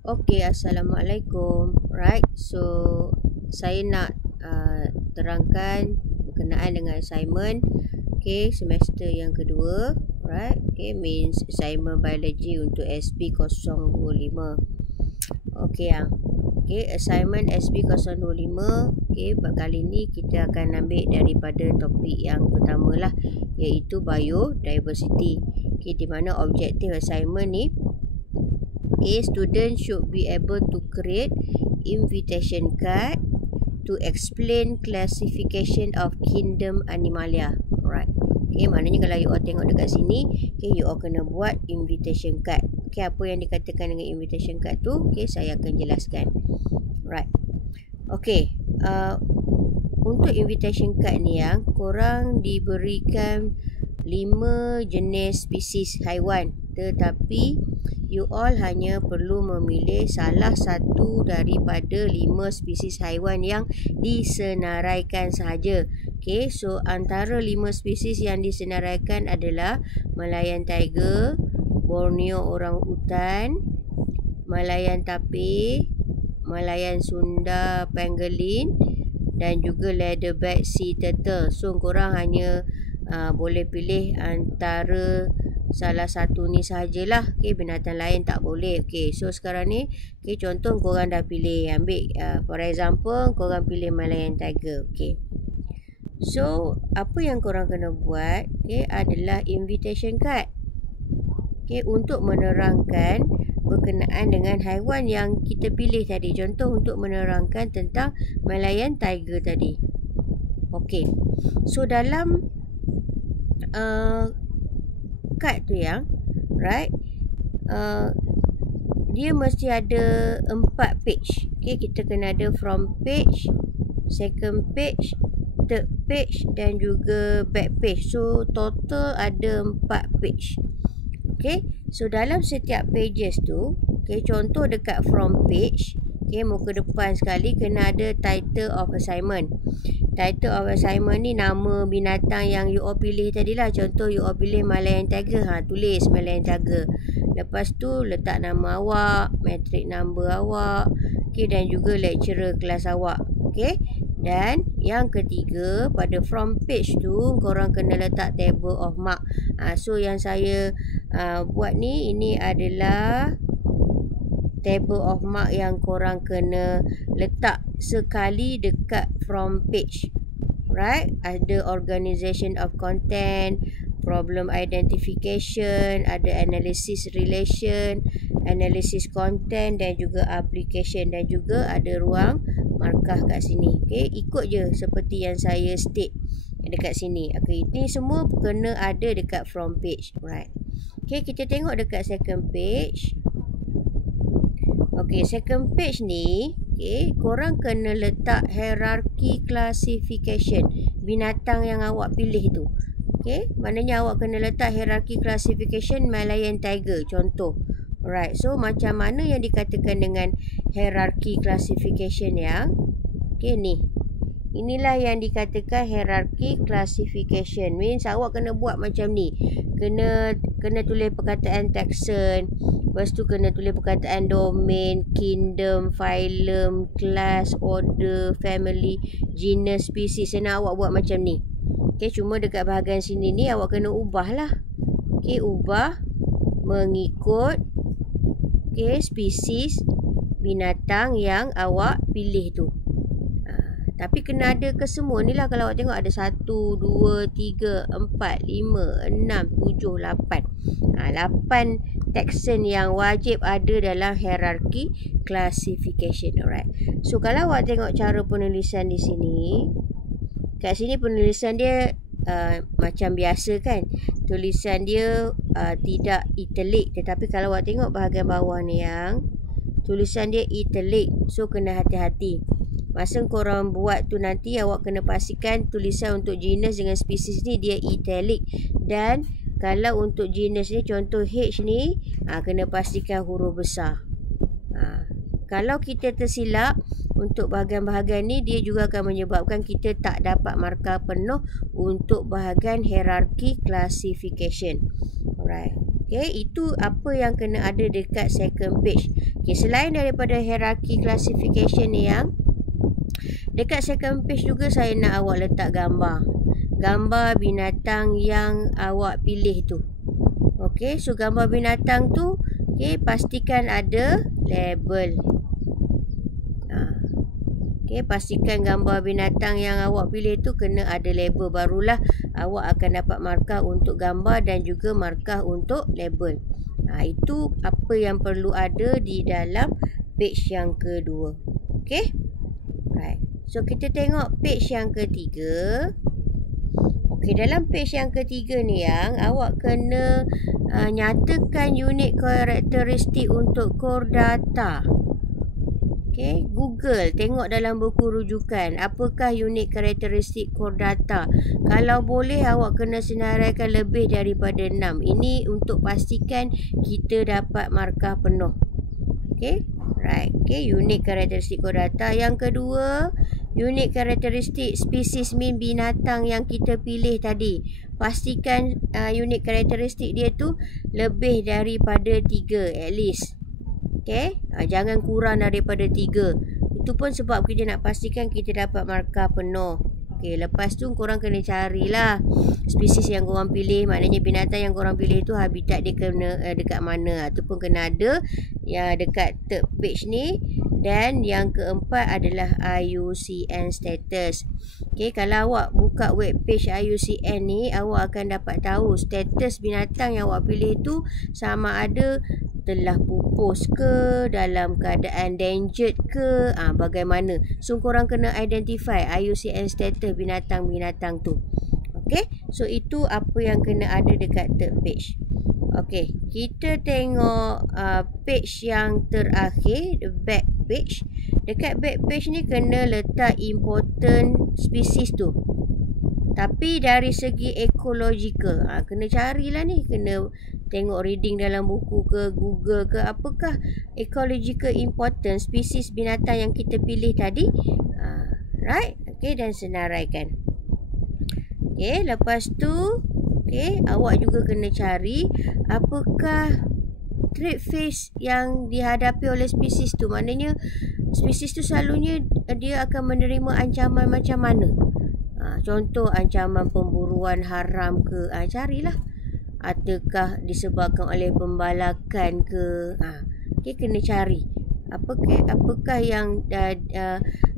Okay, Assalamualaikum. Right, so saya nak terangkan berkenaan dengan assignment semester yang kedua. Right, means assignment biology untuk SB025. Assignment SB025. Kali ni kita akan ambil daripada topik yang pertama lah, iaitu biodiversity. Di mana objektif assignment ni, student should be able to create invitation card to explain classification of kingdom Animalia. Alright. Maknanya kalau you all tengok dekat sini, you all kena buat invitation card. Apa yang dikatakan dengan invitation card tu, saya akan jelaskan. Right. Untuk invitation card ni yang korang diberikan 5 jenis spesies haiwan, tetapi you all hanya perlu memilih salah satu daripada 5 spesies haiwan yang disenaraikan sahaja. So antara 5 spesies yang disenaraikan adalah Malayan tiger, Borneo orang utan, Malayan tapir, Malayan Sunda pangolin dan juga leatherback sea turtle. So korang hanya boleh pilih antara salah satu ni sahajalah. Binatang lain tak boleh. So sekarang ni, contoh korang dah pilih, ambil for example korang pilih Malayan tiger. So apa yang korang kena buat adalah invitation card untuk menerangkan berkenaan dengan haiwan yang kita pilih tadi. Contoh untuk menerangkan tentang Malayan tiger tadi. So dalam kad tu yang dia mesti ada 4 page. Kita kena ada front page, second page, third page dan juga back page. So total ada 4 page. So dalam setiap pages tu, contoh dekat front page, muka depan sekali kena ada title of assignment. Title of assignment ni nama binatang yang you all pilih tadilah. Contoh you all pilih Malayan tiger, tulis Malayan tiger. Lepas tu letak nama awak, matric number awak, dan juga lecturer kelas awak. Dan yang ketiga, pada front page tu korang kena letak table of mark. So yang saya buat ni, ini adalah table of mark yang korang kena letak sekali dekat front page. Ada organization of content, problem identification, ada analysis relation, analysis content dan juga application, dan juga ada ruang markah kat sini. Ikut je seperti yang saya state dekat sini. Ini semua kena ada dekat front page. Kita tengok dekat second page. Second page ni, korang kena letak hierarchy classification binatang yang awak pilih tu. Maknanya awak kena letak hierarchy classification Malayan tiger, contoh. So macam mana yang dikatakan dengan hierarchy classification yang ni. Inilah yang dikatakan hierarchy classification. Means awak kena buat macam ni. Kena tulis perkataan taxon, lepas tu kena tulis perkataan domain, kingdom, phylum, class, order, family, genus, species. Saya nak awak buat macam ni. Cuma dekat bahagian sini ni awak kena ubah lah. Ubah mengikut spesies binatang yang awak pilih tu. Tapi kena ada ke semua ni lah. Kalau awak tengok ada 1, 2, 3, 4, 5, 6, 7, 8. 8 taxon yang wajib ada dalam hierarchy classification. So kalau awak tengok cara penulisan di sini, kat sini penulisan dia macam biasa kan. Tulisan dia tidak italic. Tetapi kalau awak tengok bahagian bawah ni yang tulisan dia italic. So kena hati-hati. Masa korang buat tu nanti awak kena pastikan tulisan untuk genus dengan spesies ni dia italic. Dan kalau untuk genus ni, contoh H ni, kena pastikan huruf besar. Kalau kita tersilap untuk bahagian-bahagian ni, dia juga akan menyebabkan kita tak dapat markah penuh untuk bahagian hierarchy classification. Okay, itu apa yang kena ada dekat second page. Okay, selain daripada hierarchy classification ni, yang dekat second page juga saya nak awak letak gambar. Gambar binatang yang awak pilih tu. Okay, so gambar binatang tu, okay, pastikan ada label. Okay, pastikan gambar binatang yang awak pilih tu kena ada label. Barulah awak akan dapat markah untuk gambar dan juga markah untuk label. Itu apa yang perlu ada di dalam page yang kedua. Okay, right. So kita tengok page yang ketiga. Okay, dalam page yang ketiga ni, yang awak kena nyatakan unit karakteristik untuk core data. Okay, Google tengok dalam buku rujukan apakah unit karakteristik core data. Kalau boleh awak kena senaraikan lebih daripada 6. Ini untuk pastikan kita dapat markah penuh. Okay, right. Okay, unit karakteristik core data. Yang kedua, unit karakteristik spesies mean binatang yang kita pilih tadi. Pastikan unit karakteristik dia tu lebih daripada 3 at least. Okay, jangan kurang daripada 3. Itu pun sebab kita nak pastikan kita dapat markah penuh. Okay, lepas tu korang kena carilah spesies yang korang pilih. Maknanya binatang yang korang pilih tu habitat dia kena dekat mana. Itu pun kena ada ya dekat third page ni. Dan yang keempat adalah IUCN status. Okay, kalau awak buka web page IUCN ni, awak akan dapat tahu status binatang yang awak pilih tu sama ada telah pupus ke, dalam keadaan endangered ke, bagaimana. So korang kena identify IUCN status binatang-binatang tu. Okay, so itu apa yang kena ada dekat third page. Okay, kita tengok page yang terakhir, the back page. Dekat back page ni kena letak important species tu. Tapi dari segi ecological, kena carilah ni, kena tengok reading dalam buku ke, Google ke, apakah ecological important spesies binatang yang kita pilih tadi. Right? Okay, dan senaraikan. Okay, lepas tu, okay, awak juga kena cari apakah trait face yang dihadapi oleh spesies tu. Maknanya spesies tu selalunya dia akan menerima ancaman macam mana. Contoh ancaman pemburuan haram ke, carilah. Ataukah disebabkan oleh pembalakan ke. Okay, kena cari apakah yang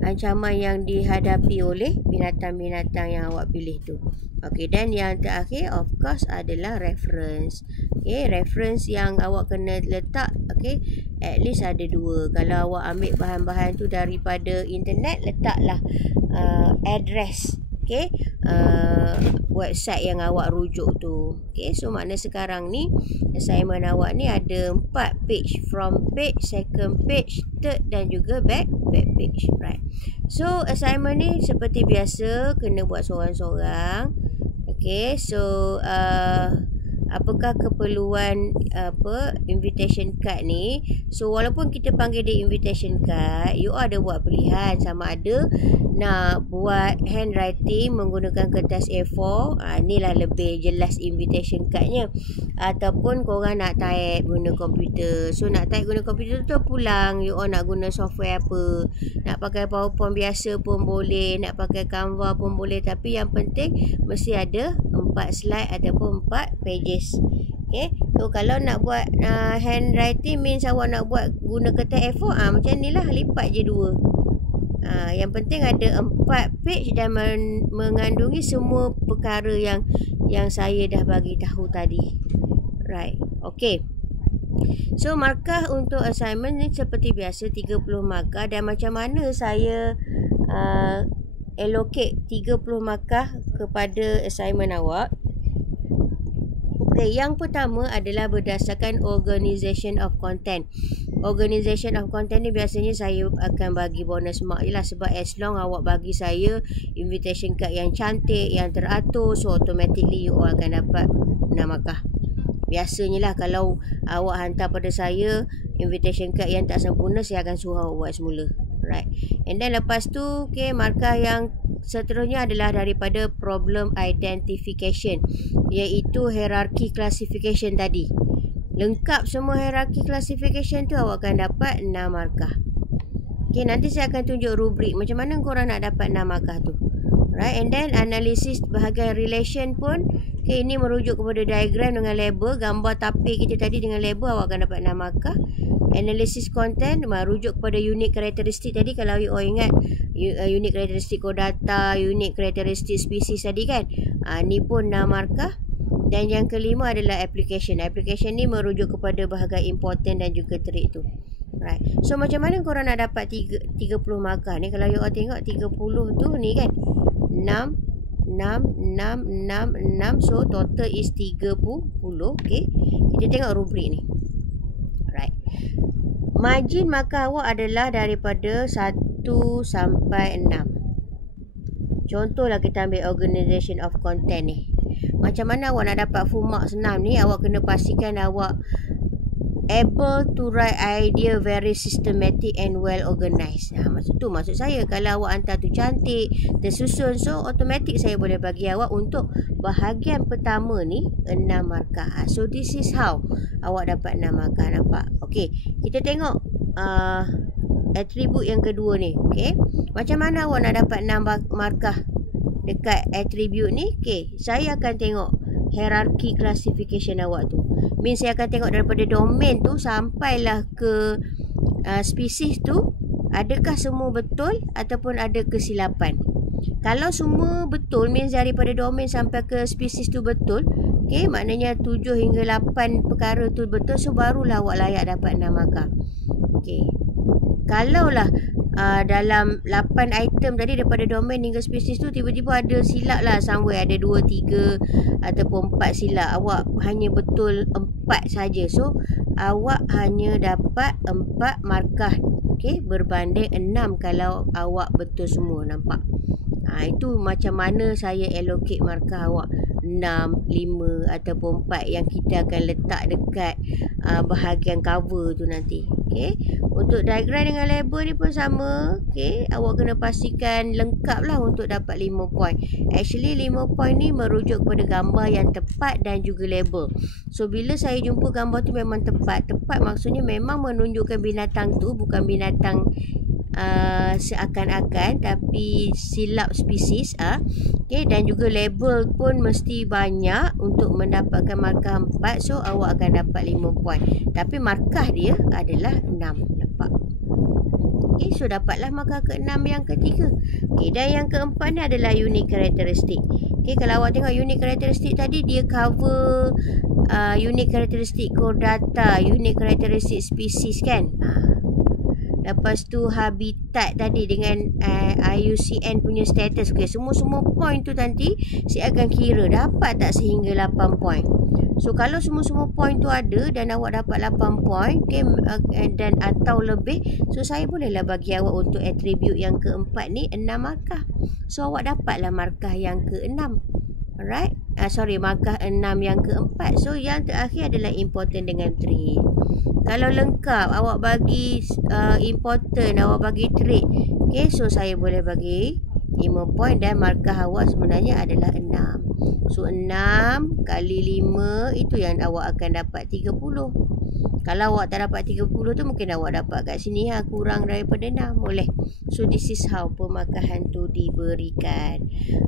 ancaman yang dihadapi oleh binatang-binatang yang awak pilih tu. Okay, dan yang terakhir of course adalah reference. Okay, reference yang awak kena letak, okay, at least ada 2. Kalau awak ambil bahan-bahan tu daripada internet, letaklah address, okay, website yang awak rujuk tu. Okay, so makna sekarang ni assignment awak ni ada 4 page, from page, second page, third dan juga back page. Right. So assignment ni seperti biasa kena buat seorang-seorang. Okay, so apakah keperluan invitation card ni? So walaupun kita panggil dia invitation card, you ada buat pilihan sama ada nak buat handwriting menggunakan kertas A4, inilah lebih jelas invitation cardnya, ataupun korang nak type guna komputer. So nak type guna komputer tu pulang you nak guna software apa, nak pakai PowerPoint biasa pun boleh, nak pakai Canva pun boleh, tapi yang penting mesti ada 4 slide ataupun 4 pages. Okay, so kalau nak buat handwriting means awak nak buat guna kertas A4, macam ni lah, lipat je 2. Yang penting ada 4 page dan mengandungi semua perkara yang saya dah bagi tahu tadi. Right. Okay. So markah untuk assignment ni seperti biasa 30 markah, dan macam mana saya allocate 30 markah kepada assignment awak. Okay, yang pertama adalah berdasarkan organisation of content. Organisation of content ni biasanya saya akan bagi bonus mark je lah, sebab as long awak bagi saya invitation card yang cantik, yang teratur, so automatically you all akan dapat 6 markah. Biasanya lah kalau awak hantar pada saya invitation card yang tak sempurna, saya akan suruh awak buat semula. Right. And then lepas tu, okay, markah yang seterusnya adalah daripada problem identification, iaitu hierarchy classification tadi. lengkap semua hierarchy classification tu, awak akan dapat 6 markah. Okay, nanti saya akan tunjuk rubrik macam mana korang nak dapat 6 markah tu. Right, and then analisis bahagian relation pun, okay, ini merujuk kepada diagram dengan label, gambar tapir kita tadi dengan label, awak akan dapat 6 markah. Analisis content merujuk kepada unique karakteristik tadi. Kalau you all ingat unique karakteristik chordata, unique karakteristik spesies tadi kan, ni pun 6 markah. Dan yang kelima adalah application. Application ni merujuk kepada bahagian important dan juga trait tu. Right. So macam mana korang nak dapat 30 markah ni? Kalau you all tengok 30 tu ni kan, 6, 6, 6, 6. So total is 30. Okay, kita tengok rubrik ni. Right. Margin markah awak adalah daripada 1 sampai 6. Contohlah kita ambil organisation of content ni. Macam mana awak nak dapat full mark? Senang ni, awak kena pastikan awak able to write idea very systematic and well organized. Maksud saya, kalau awak hantar tu cantik, tersusun, so automatic saya boleh bagi awak untuk bahagian pertama ni 6 markah. So this is how awak dapat 6 markah, nampak? Okey, kita tengok atribut yang kedua ni. Okey, macam mana awak nak dapat 6 markah dekat atribut ni? Okey, saya akan tengok hierarchy classification awak tu. Means saya akan tengok daripada domain tu sampailah ke spesies tu, adakah semua betul ataupun ada kesilapan. Kalau semua betul, means daripada domain sampai ke spesies tu betul, okay, maknanya 7 hingga 8 perkara tu betul, so barulah awak layak dapat 6 markah. Okay, kalaulah dalam 8 item tadi daripada domain hingga spesies tu tiba-tiba ada silap lah somewhere, ada 2, 3 ataupun 4 silap, awak hanya betul 4 saja, so awak hanya dapat 4 markah. Okay, berbanding 6 kalau awak betul semua, nampak? Itu macam mana saya allocate markah awak 6, 5 ataupun 4 yang kita akan letak dekat bahagian cover tu nanti. Okay, untuk diagram dengan label ni pun sama. Okay, awak kena pastikan lengkap lah untuk dapat 5 point. Actually 5 point ni merujuk kepada gambar yang tepat dan juga label. So bila saya jumpa gambar tu memang tepat. Tepat maksudnya memang menunjukkan binatang tu bukan binatang seakan-akan, tapi silap spesies. Okay, dan juga label pun mesti banyak untuk mendapatkan markah 4. So awak akan dapat 5 point. Tapi markah dia adalah 6. Nampak? Okay, so dapatlah markah ke-6 yang ketiga. Okay, dan yang keempat ni adalah unique karakteristik. Okay, kalau awak tengok unique karakteristik tadi, dia cover unique karakteristik chordata, unique karakteristik spesies kan. Lepas tu habitat tadi dengan IUCN punya status. Okay, semua point tu nanti saya akan kira dapat tak sehingga 8 point. So kalau semua point tu ada dan awak dapat 8 point, okay, dan atau lebih, so saya bolehlah bagi awak untuk atribut yang keempat ni 6 markah. So awak dapatlah markah yang ke-6. Alright, markah 6 yang keempat. So yang terakhir adalah important dengan trait. Kalau lengkap awak bagi important, awak bagi trait, okay, so saya boleh bagi 5 point dan markah awak sebenarnya adalah 6. So 6 kali 5 itu yang awak akan dapat 30. Kalau awak tak dapat 30 tu mungkin awak dapat kat sini kurang daripada 6, boleh. So this is how pemarkahan tu diberikan.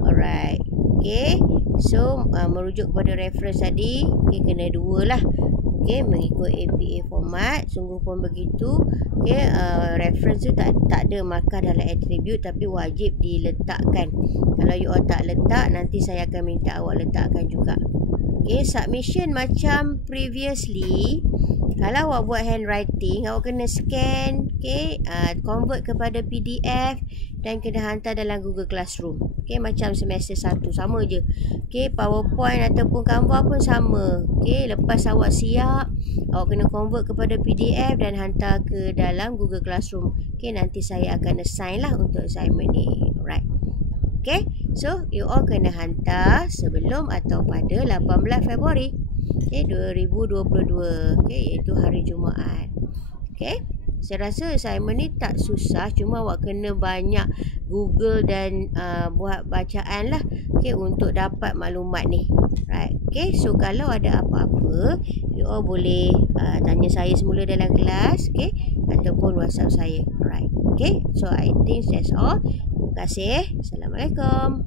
Alright. Okay, so merujuk kepada reference tadi, okay, kena 2 lah. Okay, mengikut APA format, sungguh pun begitu. Okay, reference tu tak ada markah dalam atribut tapi wajib diletakkan. Kalau you all tak letak, nanti saya akan minta awak letakkan juga. Okay, submission macam previously. Kalau awak buat handwriting, awak kena scan, okay, convert kepada PDF dan kena hantar dalam Google Classroom. Okay, macam semester 1, sama je. Okay, PowerPoint ataupun Canva pun sama. Okay, lepas awak siap, awak kena convert kepada PDF dan hantar ke dalam Google Classroom. Okay, nanti saya akan assign lah untuk assignment ni. Alright. Okay, so you all kena hantar sebelum atau pada 18 Februari. Okay, 2022. Okay, iaitu hari Jumaat. Okay, saya rasa assignment ni tak susah, cuma awak kena banyak Google dan buat bacaan lah, okay, untuk dapat maklumat ni. Right. Okay. So kalau ada apa-apa, you all boleh tanya saya semula dalam kelas. Okay. Ataupun WhatsApp saya. Right. Okay. So I think that's all. Terima kasih. Assalamualaikum.